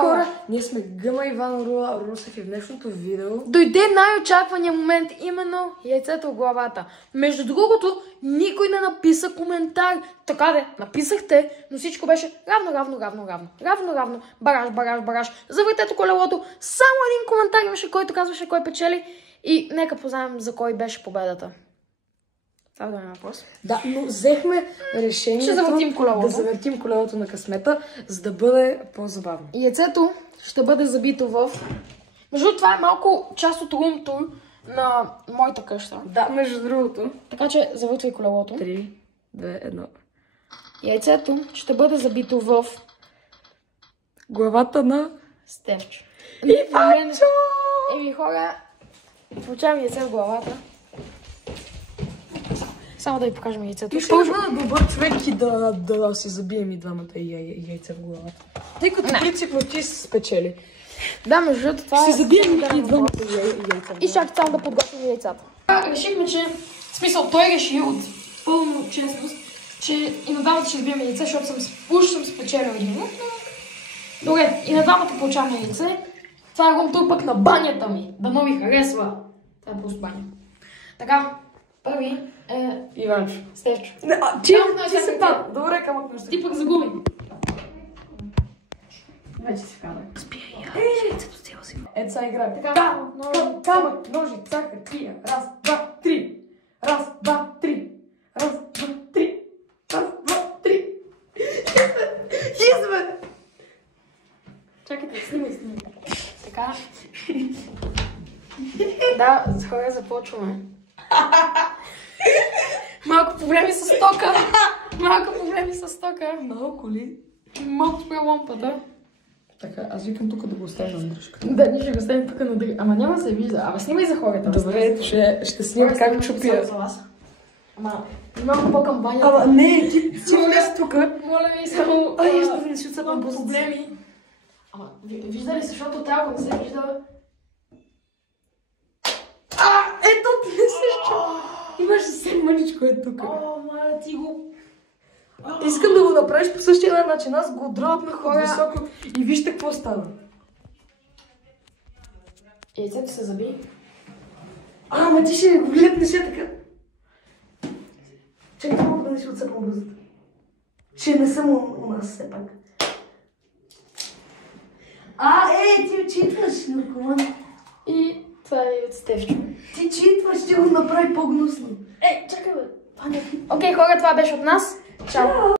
хора, ние сме Гъма Иван Русев и в днешното видео дойде най-очаквания момент, именно яйцето в главата. Между другото, никой не написа коментар. Така де, написахте, но всичко беше равно. Бараж. Завъртете колелото. Само един коментар имаше, който казваше кой печели. И нека познаем за кой беше победата. Това да е въпрос. Да, но взехме решението да завъртим колелото на късмета, за да бъде по-забавно. Яйцето ще бъде забито в... Между това е малко част от рум тур на моята къща. Да, между другото. Така че завъртвай колелото. 3, 2, 1. Яйцето ще бъде забито в... главата на... Стефчо. Иванчо! Еми хора, получавам яйце в главата. Само да ви покажем яйцето. Ти ще бъда добър човек и да си забием и двамата яйца в главата. Тъй като принципно ти си спечели. Да, между другото това ще забием и двамата яйца. И чак само да подготвим яйцата. Решихме, че... В смисъл, той реши от пълно честност, че и на двамата ще забием яйце, защото уж съм спечелил един. Добре, и на двамата получаваме яйце. Това е рум-тур пък на банята ми. Дано ви харесва. Това е просто баня. Така, първи е... Иванчо. Стефчо. Ти си там. Добре, камък на Ти пък загуби. Вече си вкарай. Спия яйцето цяло си. Ето сега играем. Така, камък, ножица, хартия. Раз, два, три. Раз, два, три. Раз, два, три. Раз, два, три. Изме! Чакайте, снимай. Така. Да, хора, започваме. Малко проблеми с тока. Малко ли? Малко спря лампата. Така, аз викам тук да го оставим на дръжката. Да, ние ще го оставим тук на дръжката. Ама няма да се вижда. Абе, снимай за хората. Добре, ето ще снимам как чупя. За вас. Ама, малко по-кампания. Ама не, ти си влез тук. Моля ви, само... Ай, ще не си отсъпвам проблеми. Ама, вижда ли се, защото трябва да се вижда... Ето ти не се чу. Имаш съвсем мъничко е тук. О, маля, ти го... Искам да го направиш по същия начин. Аз го дръпнах от високо и вижте какво става. Яйцето се заби. Ама ти ще го гледнеш така. Чакай малко да не си отсъпвам бързата. Ще не съм у нас все пак. Ти читваш, наркоман. И това е от Стефчо. Ти читваш, ще го направи по-гнусно. Чакай бе. Окей, хора, това беше от нас. Чао!